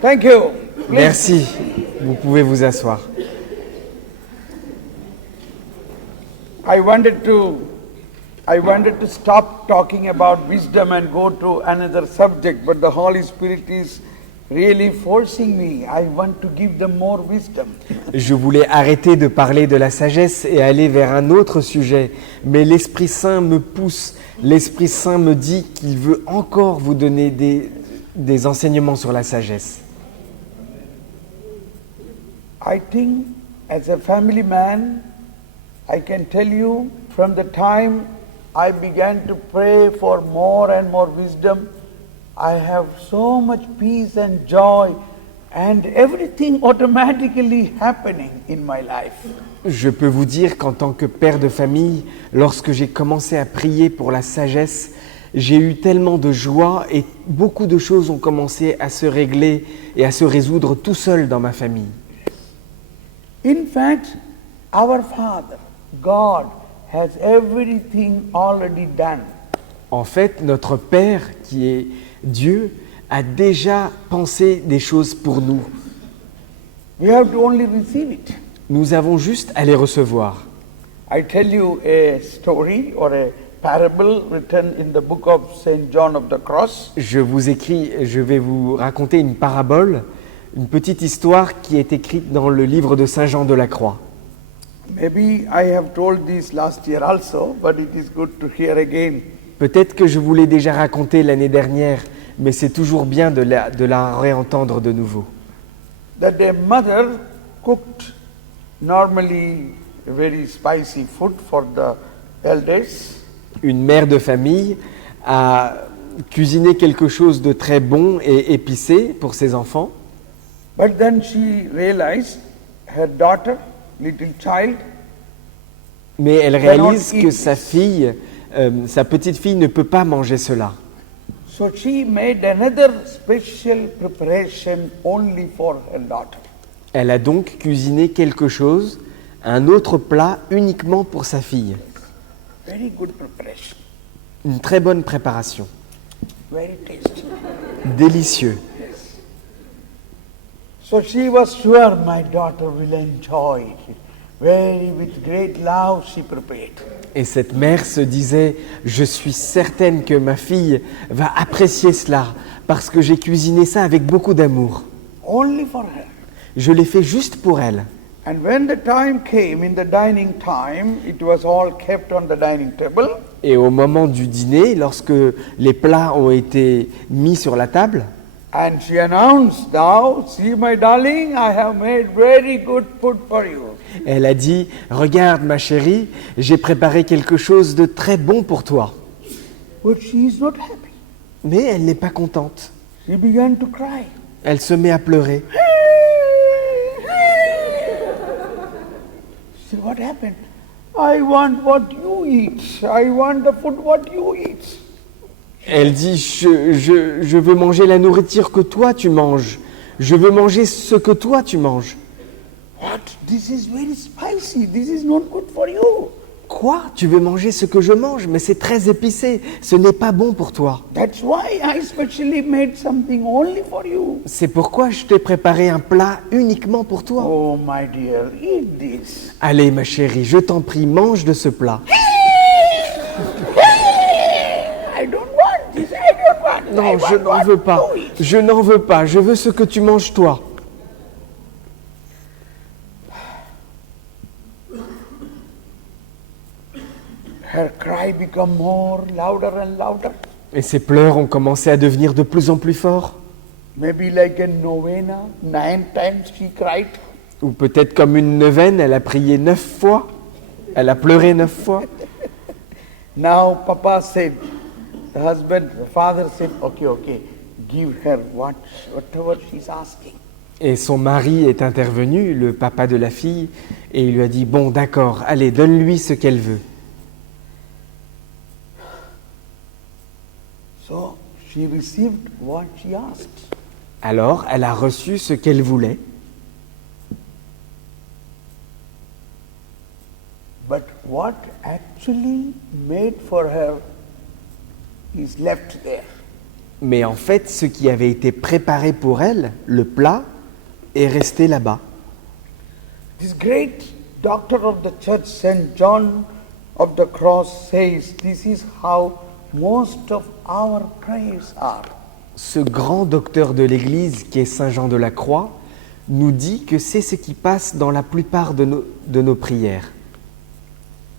Thank you. Merci. Vous pouvez vous asseoir. I wanted to stop talking about wisdom and go to another subject, but the Holy Spirit is really forcing me. I want to give them more wisdom. Je voulais arrêter de parler de la sagesse et aller vers un autre sujet, mais l'Esprit Saint me pousse. L'Esprit Saint me dit qu'il veut encore vous donner des enseignements sur la sagesse. I think as a family man, I can tell you from the time I began to pray for more and more wisdom, I have so much peace and joy and everything automatically happening in my life. Je peux vous dire qu'en tant que père de famille, lorsque j'ai commencé à prier pour la sagesse, j'ai eu tellement de joie et beaucoup de choses ont commencé à se régler et à se résoudre tout seul dans ma famille. In fact, our Father, God, has everything already done. En fait, notre Père, qui est Dieu, a déjà pensé des choses pour nous. We have to only receive it. Nous avons juste à les recevoir. I tell you a story or a parable written in the book of Saint John of the Cross. Je vais vous raconter une parabole, une petite histoire qui est écrite dans le livre de Saint Jean de la Croix. Maybe I have told this last year also, but it is good to hear again. Peut-être que je vous l'ai déjà raconté l'année dernière, mais c'est toujours bien de la réentendre de nouveau. That a mother cooked normally very spicy food for the elders. Une mère de famille a cuisiné quelque chose de très bon et épicé pour ses enfants. But then she realized her daughter, little child, Mais elle réalise que sa petite fille ne peut pas manger cela. so she made another special preparation only for her daughter. Elle a donc cuisiné quelque chose, un autre plat uniquement pour sa fille. Very good preparation, Une très bonne préparation. very tasty. Délicieux. So she was sure my daughter will enjoy it. Very with great love she prepared. Et cette mère se disait, je suis certaine que ma fille va apprécier cela parce que j'ai cuisiné ça avec beaucoup d'amour. Only for her. Je l'ai fait juste pour elle. And when the time came, in the dining time, it was all kept on the dining table. Et au moment du dîner, lorsque les plats ont été mis sur la table, And she announced, "Now, see my darling, I have made very good food for you." elle a dit, regarde ma chérie, j'ai préparé quelque chose de très bon pour toi. But she is not happy. Mais elle n'est pas contente. She began to cry. Elle se met à pleurer. She said, "What happened? I want what you eat. I want the food what you eat." Elle dit, je veux manger la nourriture que toi tu manges. Je veux manger ce que toi tu manges. What? This is very spicy. This is not good for you. Quoi? Tu veux manger ce que je mange? Mais c'est très épicé. Ce n'est pas bon pour toi. That's why I specially made something only for you. C'est pourquoi je t'ai préparé un plat uniquement pour toi. Oh, my dear, eat this. Allez ma chérie, je t'en prie, mange de ce plat. I don't want this. I don't want. Non, I je want n'en what veux pas. you eat. Je n'en veux pas. Je veux ce que tu manges toi. Her cry become more louder and louder. Et ses pleurs ont commencé à devenir de plus en plus forts. Maybe like a novena, 9 times she cried. Ou peut-être comme une neuvaine, elle a prié 9 fois. Elle a pleuré 9 fois. Now Papa said, the father said, okay, give her whatever she's asking. Et son mari est intervenu, le papa de la fille, et il lui a dit, bon d'accord, allez, donne-lui ce qu'elle veut. So she received what she asked. Alors, elle a reçu ce qu'elle voulait, But what actually made for her is left there. mais en fait, ce qui avait été préparé pour elle, le plat, est resté là-bas. This great doctor of the church, St. John of the Cross, says this is how most of our prayers are. Ce grand docteur de l'Église, qui est Saint Jean de la Croix, nous dit que c'est ce qui passe dans la plupart de nos prières.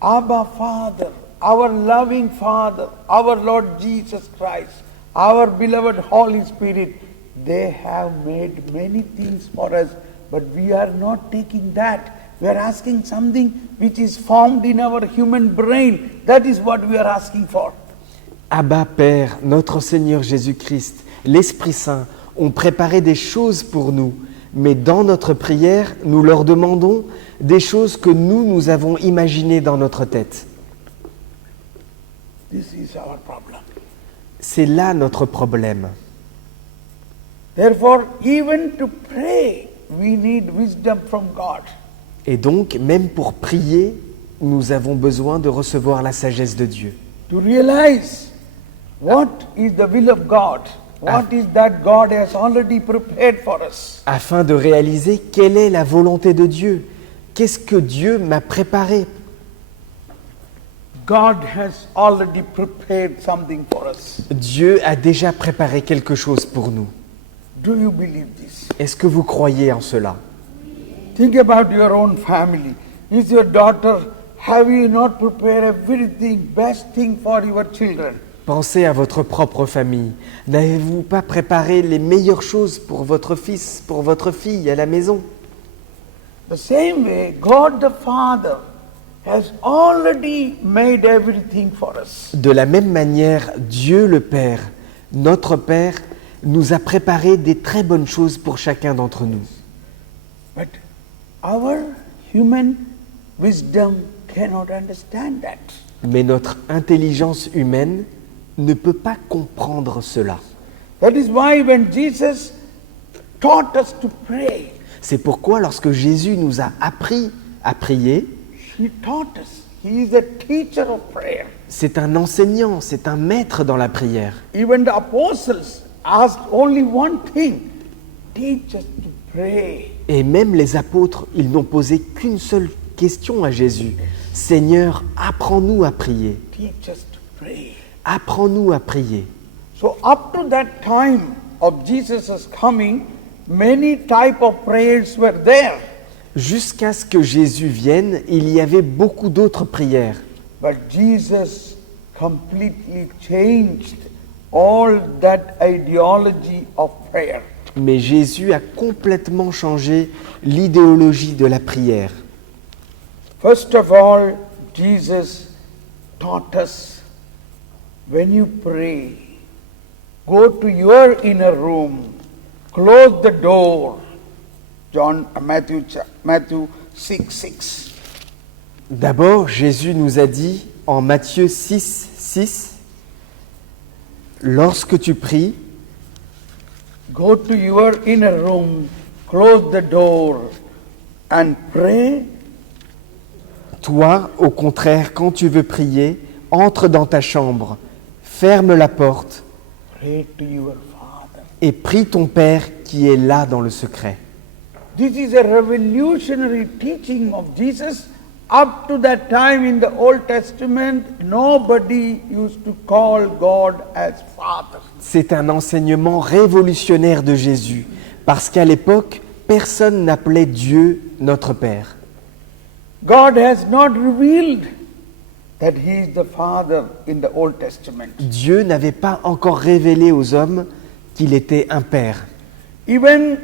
Abba Father, our loving Father, our Lord Jesus Christ, our beloved Holy Spirit, they have made many things for us, but we are not taking that. We are asking something which is formed in our human brain. That is what we are asking for. Abba Père, notre Seigneur Jésus-Christ, l'Esprit Saint ont préparé des choses pour nous, mais dans notre prière, nous leur demandons des choses que nous avons imaginées dans notre tête. This is our problem. C'est là notre problème. Therefore, even to pray, we need wisdom from God. Et donc, même pour prier, nous avons besoin de recevoir la sagesse de Dieu. To realize what is the will of God, what is that God has already prepared for us. Afin de réaliser quelle est la volonté de Dieu. Qu'est-ce que Dieu m'a préparé? God has already prepared something for us. Dieu a déjà préparé quelque chose pour nous. Do you believe this? Est-ce que vous croyez en cela? Think about your own family. Is your daughter, have you not prepared everything, best thing for your children? Pensez à votre propre famille. N'avez-vous pas préparé les meilleures choses pour votre fils, pour votre fille à la maison? The same way, God the Father has already made everything for us. De la même manière, Dieu le Père, notre Père, nous a préparé des très bonnes choses pour chacun d'entre nous. But our human wisdom cannot understand that. Mais notre intelligence humaine ne peut pas comprendre cela. That is why when Jesus taught us to pray, C'est pourquoi lorsque Jésus nous a appris à prier, He taught us. He is a teacher of prayer. c'est un enseignant, c'est un maître dans la prière. Even the apostles asked only one thing, teach us to pray. Et même les apôtres, ils n'ont posé qu'une seule question à Jésus. Seigneur, apprends-nous à prier. Teach us to pray. Apprends-nous à prier. So up to that time of Jesus' coming, many type of prayers were there. Jusqu'à ce que Jésus vienne, il y avait beaucoup d'autres prières. But Jesus completely changed all that ideology of prayer. Mais Jésus a complètement changé l'idéologie de la prière. First of all, Jesus taught us, when you pray, go to your inner room, close the door. Matthew 6:6. D'abord, Jésus nous a dit en Matthieu 6:6, lorsque tu pries, Go to your inner room, close the door, and pray. toi, au contraire, quand tu veux prier, entre dans ta chambre, ferme la porte Pray to your Father. et prie ton Père qui est là dans le secret. This is a revolutionary teaching of Jesus. Up to that time in the Old Testament, nobody used to call God as Father. C'est un enseignement révolutionnaire de Jésus, parce qu'à l'époque, personne n'appelait Dieu notre Père. God has not revealed that He is the Father in the Old Testament. Dieu n'avait pas encore révélé aux hommes qu'il était un Père. Even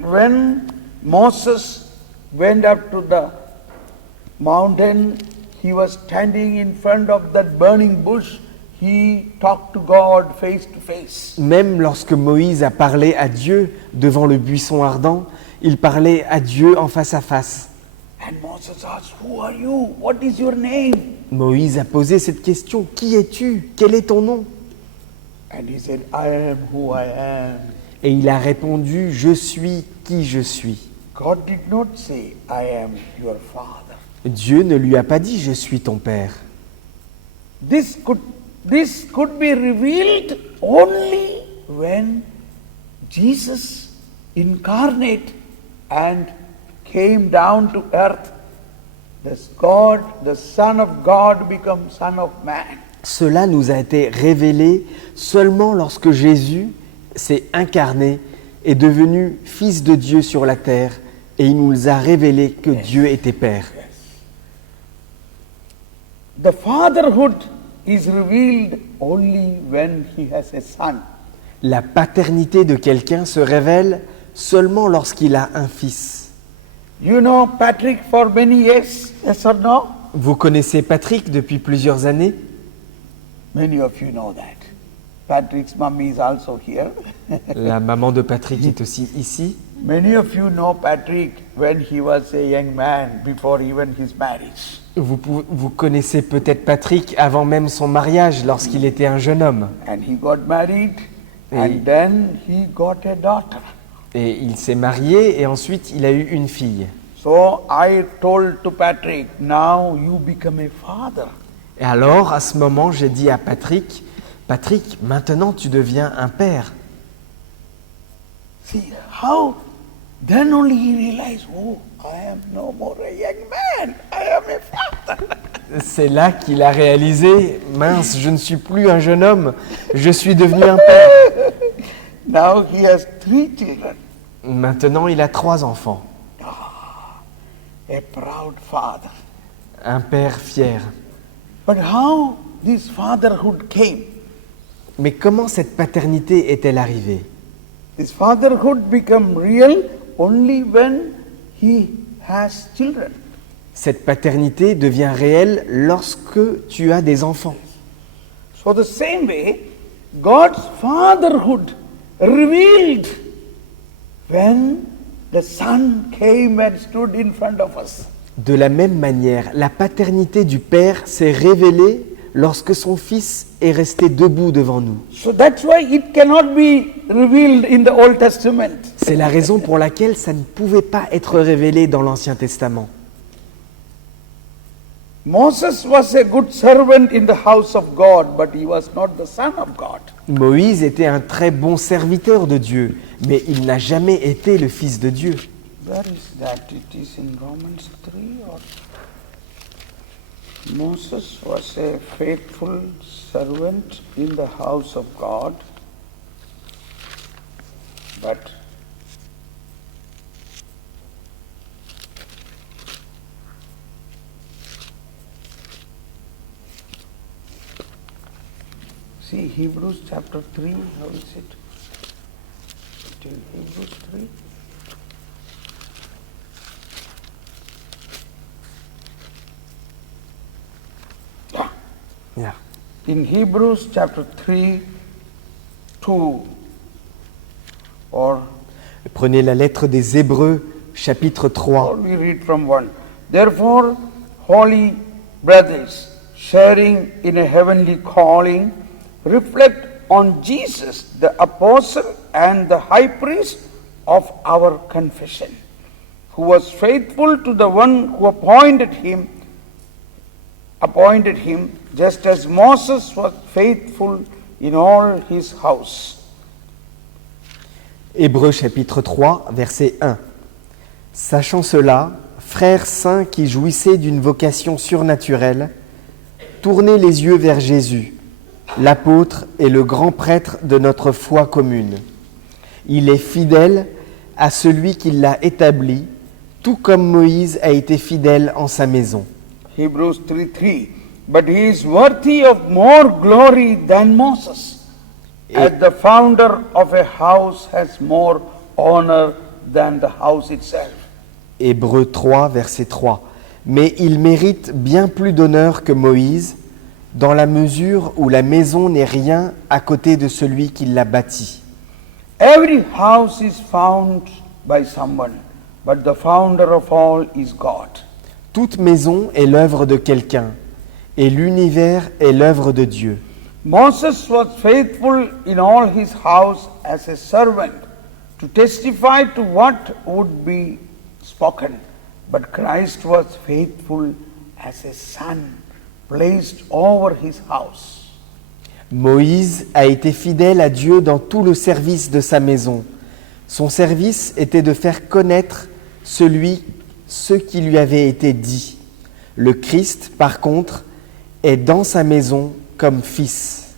when Moses went up to the mountain, he was standing in front of that burning bush. He talked to God face to face. Même lorsque Moïse a parlé à Dieu devant le buisson ardent, il parlait à Dieu en face à face. And Moses asked, "Who are you? What is your name?" Moïse a posé cette question, qui es-tu? Quel est ton nom? And he said, I am who I am. Et il a répondu, je suis qui je suis. God did not say, I am your father. Dieu ne lui a pas dit, je suis ton père. This could be revealed only when Jesus incarnate and came down to earth. This God, the Son of God, become Son of Man. Cela nous a été révélé seulement lorsque Jésus s'est incarné, est devenu Fils de Dieu sur la terre, et il nous a révélé que Dieu était Père. The fatherhood is revealed only when he has a son. La paternité de quelqu'un se révèle seulement lorsqu'il a un fils. You know Patrick for many years, yes or no? Vous connaissez Patrick depuis plusieurs années? Many of you know that. Patrick's mommy is also here. La maman de Patrick est aussi ici. Many of you know Patrick when he was a young man, before even his marriage. Vous connaissez peut-être Patrick avant même son mariage, lorsqu'il était un jeune homme. And he got married, and then he got a daughter. Et il s'est marié, et ensuite il a eu une fille. So I told to Patrick, now you become a father. Et alors, à ce moment, j'ai dit à Patrick, Patrick, maintenant tu deviens un père. See how, then only he realized, oh, I am no more a young man, I am a father. C'est là qu'il a réalisé, mince, je ne suis plus un jeune homme, je suis devenu un père. Now he has 3 children. Maintenant, il a 3 enfants. A proud father. Un père fier. But how this fatherhood came? Mais comment cette paternité est-elle arrivée? This fatherhood become real only when he has children. Cette paternité devient réelle lorsque tu as des enfants. So the same way, God's fatherhood revealed when the Son came and stood in front of us. De la même manière, la paternité du Père s'est révélée lorsque son Fils est resté debout devant nous. So that's why it cannot be revealed in the Old Testament. C'est la raison pour laquelle ça ne pouvait pas être révélé dans l'Ancien Testament. Moses was a good servant in the house of God, but he was not the son of God. Moïse était un très bon serviteur de Dieu, mais il n'a jamais été le Fils de Dieu. Where is that? It is in Romans 3 or Moses was a faithful servant in the house of God, but see Hebrews chapter 3, how is it? Till Hebrews 3. Yeah. In Hebrews chapter 3, 2, or Prenez la lettre des Hébreux, chapitre 3. we read from 1. Therefore, holy brothers, sharing in a heavenly calling, reflect on Jesus, the apostle and the high priest of our confession, who was faithful to the one who appointed him, just as Moses was faithful in all his house. Hébreux chapitre 3, verset 1. Sachant cela, frères saints qui jouissaient d'une vocation surnaturelle, tournez les yeux vers Jésus, l'apôtre et le grand prêtre de notre foi commune. Il est fidèle à celui qui l'a établi, tout comme Moïse a été fidèle en sa maison. Hebrews 3:3. But he is worthy of more glory than Moses, as the founder of a house has more honor than the house itself. Hébreux 3, verset 3. Mais il mérite bien plus d'honneur que Moïse, dans la mesure où la maison n'est rien à côté de celui qui l'a bâtie. Every house is found by someone, but the founder of all is God. Toute maison est l'œuvre de quelqu'un, et l'univers est l'œuvre de Dieu. Moses was faithful in all his house as a servant to testify to what would be spoken, but Christ was faithful as a son placed over his house. Moïse a été fidèle à Dieu dans tout le service de sa maison. Son service était de faire connaître ce qui lui avait été dit. Le Christ, par contre, est dans sa maison comme fils.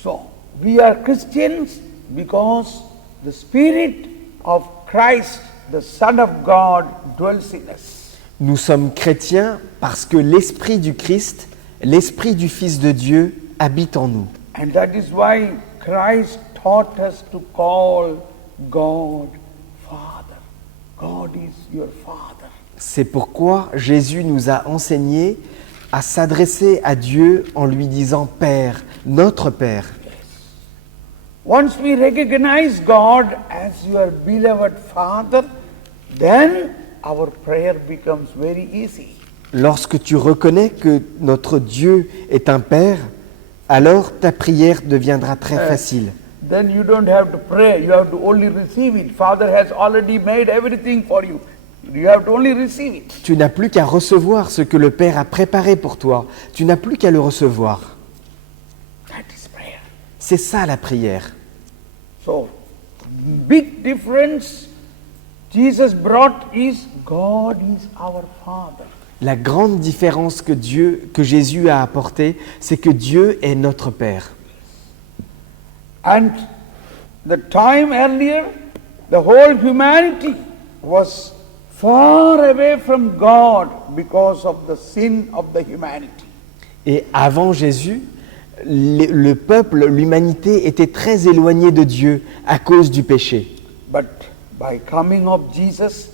So, we are Christians because the Spirit of Christ, the Son of God, dwells in us. Nous sommes chrétiens parce que l'Esprit du Christ, l'Esprit du Fils de Dieu habite en nous. And that is why Christ taught us to call God Father. God is your Father. C'est pourquoi Jésus nous a enseigné à s'adresser à Dieu en lui disant Père, notre Père. Once we recognize God as your beloved Father, then our prayer becomes very easy. Lorsque tu reconnais que notre Dieu est un Père, alors ta prière deviendra très facile. Then you don't have to pray, you have to only receive it. Father has already made everything for you. You have to only receive it. Tu n'as plus qu'à recevoir ce que le Père a préparé pour toi. Tu n'as plus qu'à le recevoir. That is prayer. C'est ça la prière. So, big difference Jesus brought is God is our Father. La grande différence que Jésus a apportée, c'est que Dieu est notre Père. And the time earlier, the whole humanity was far away from God because of the sin of the humanity. Et avant Jésus, le peuple, l'humanité était très éloignée de Dieu à cause du péché. But by coming of Jesus,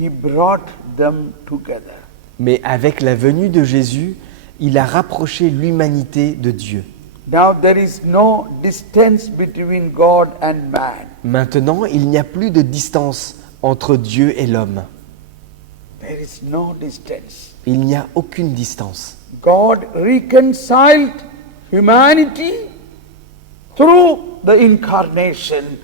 He brought them together. Mais avec la venue de Jésus, il a rapproché l'humanité de Dieu. Now there is no distance between God and man. Maintenant, il n'y a plus de distance entre Dieu et l'homme. There is no distance. Il n'y a aucune distance. God reconciled humanity through the incarnation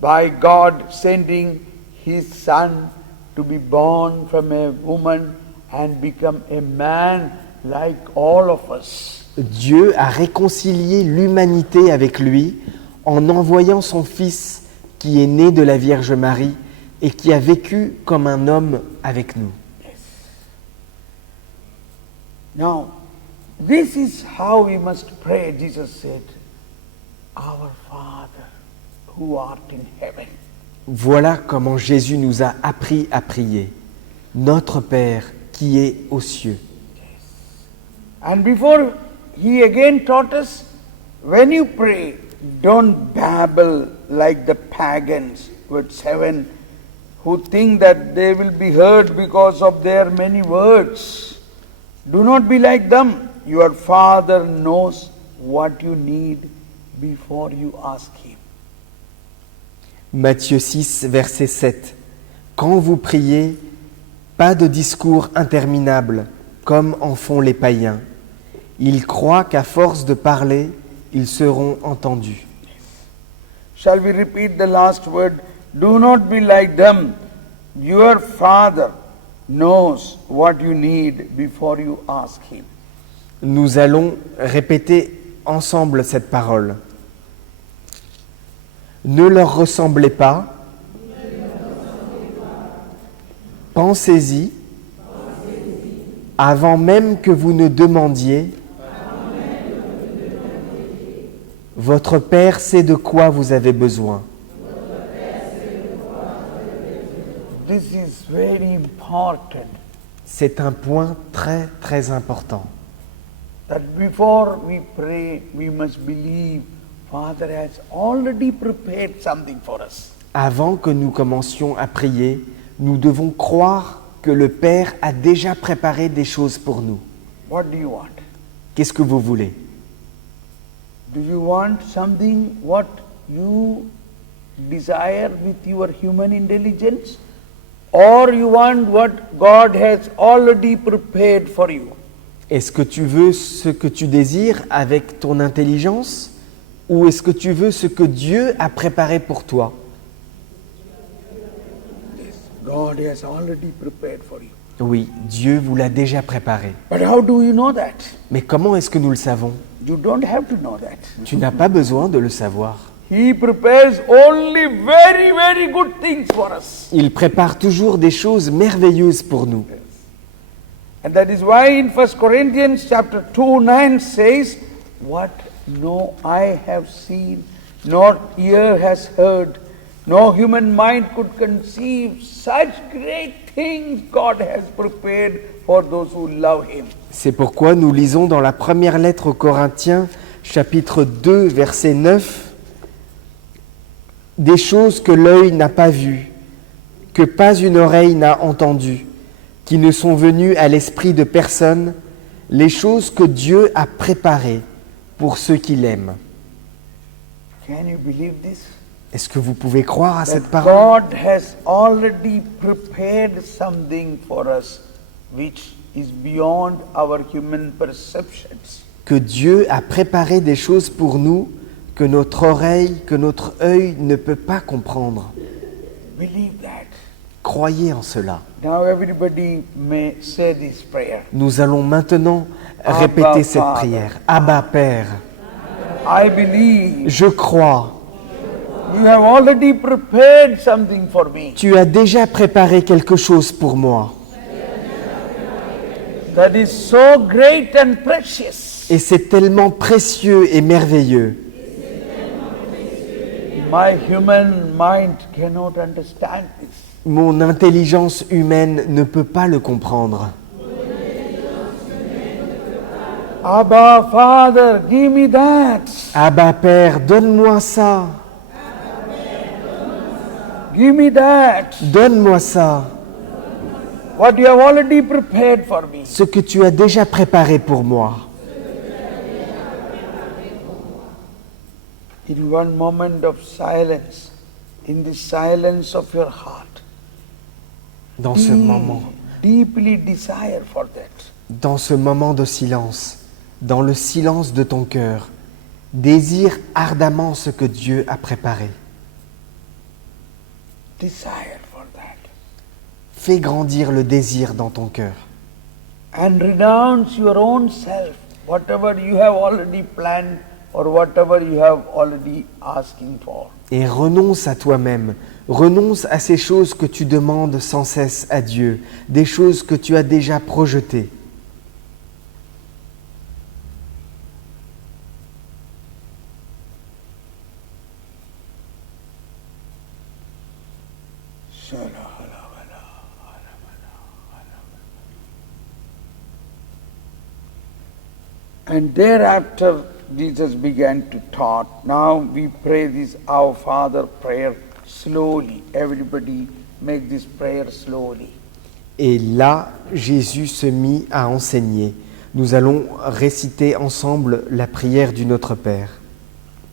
by God sending His Son to be born from a woman and become a man like all of us. Dieu a réconcilié l'humanité avec lui en envoyant son Fils qui est né de la Vierge Marie et qui a vécu comme un homme avec nous. Now, this is how we must pray. Jesus said, Our Father who art in heaven. Voilà comment Jésus nous a appris à prier. Notre Père qui est aux cieux. And before He again taught us, when you pray, don't babble like the pagans, verse 7, who think that they will be heard because of their many words. Do not be like them. Your Father knows what you need before you ask Him. Matthieu 6, verset 7. Quand vous priez, pas de discours interminables, comme en font les païens. Ils croient qu'à force de parler, ils seront entendus. Shall we repeat the last word? Do not be like them. Your Father knows what you need before you ask Him. Nous allons répéter ensemble cette parole. Ne leur ressemblez pas. Pensez-y avant même que vous ne demandiez. Votre Père sait de quoi vous avez besoin. This is very important. C'est un point très très important. That before we pray, we must believe Father has already prepared something for us. Avant que nous commencions à prier, nous devons croire que le Père a déjà préparé des choses pour nous. What do you want? Qu'est-ce que vous voulez? Do you want something what you desire with your human intelligence? Or you want what God has already prepared for you? Est-ce que tu veux ce que tu désires avec ton intelligence ou est-ce que tu veux ce que Dieu a préparé pour toi? God has already prepared for you. Oui, Dieu vous l'a déjà préparé. But how do you know that? Mais comment est-ce que nous le savons? You don't have to know that. Tu n'as pas besoin de le savoir. He prepares only very, very good things for us. Il prépare toujours des choses merveilleuses pour nous. And that is why in 1 Corinthians chapter 2:9 says, what no eye have seen, nor ear has heard, no human mind could conceive, such great things God has prepared for those who love Him. C'est pourquoi nous lisons dans la première lettre aux Corinthiens, chapitre 2, verset 9, des choses que l'œil n'a pas vues, que pas une oreille n'a entendues, qui ne sont venues à l'esprit de personne, les choses que Dieu a préparées pour ceux qui l'aiment. Can you believe this? Est-ce que vous pouvez croire à cette That parole? God has already prepared something for us which is beyond our human perceptions. Que Dieu a préparé des choses pour nous que notre oreille, que notre œil ne peut pas comprendre. Believe that. Croyez en cela. Now everybody may say this prayer. Nous allons maintenant Abba, répéter cette Father. prière. Abba Père, I believe je crois, you have already prepared something for me tu as déjà préparé quelque chose pour moi. that is so great and precious. Et c'est tellement précieux et merveilleux. My human mind cannot understand this. Mon intelligence humaine ne peut pas le comprendre. Abba, Father, give me that. Abba Père, donne-moi ça. Give me that. Donne-moi ça. What you have already prepared for me. Ce que tu as déjà préparé pour moi. In one moment of silence, in the silence of your heart, Dans ce moment, deeply desire for that. dans ce moment de silence, dans le silence de ton cœur, désire ardemment ce que Dieu a préparé. Desire for that. Fais grandir le désir dans ton cœur. And renounce your own self, whatever you have already planned or whatever you have already asking for. Et renonce à toi-même, renonce à ces choses que tu demandes sans cesse à Dieu, des choses que tu as déjà projetées. And thereafter, Jesus began to taught. Now we pray this Our Father prayer slowly. Everybody make this prayer slowly. Et là, Jésus se mit à enseigner. Nous allons réciter ensemble la prière du Notre Père.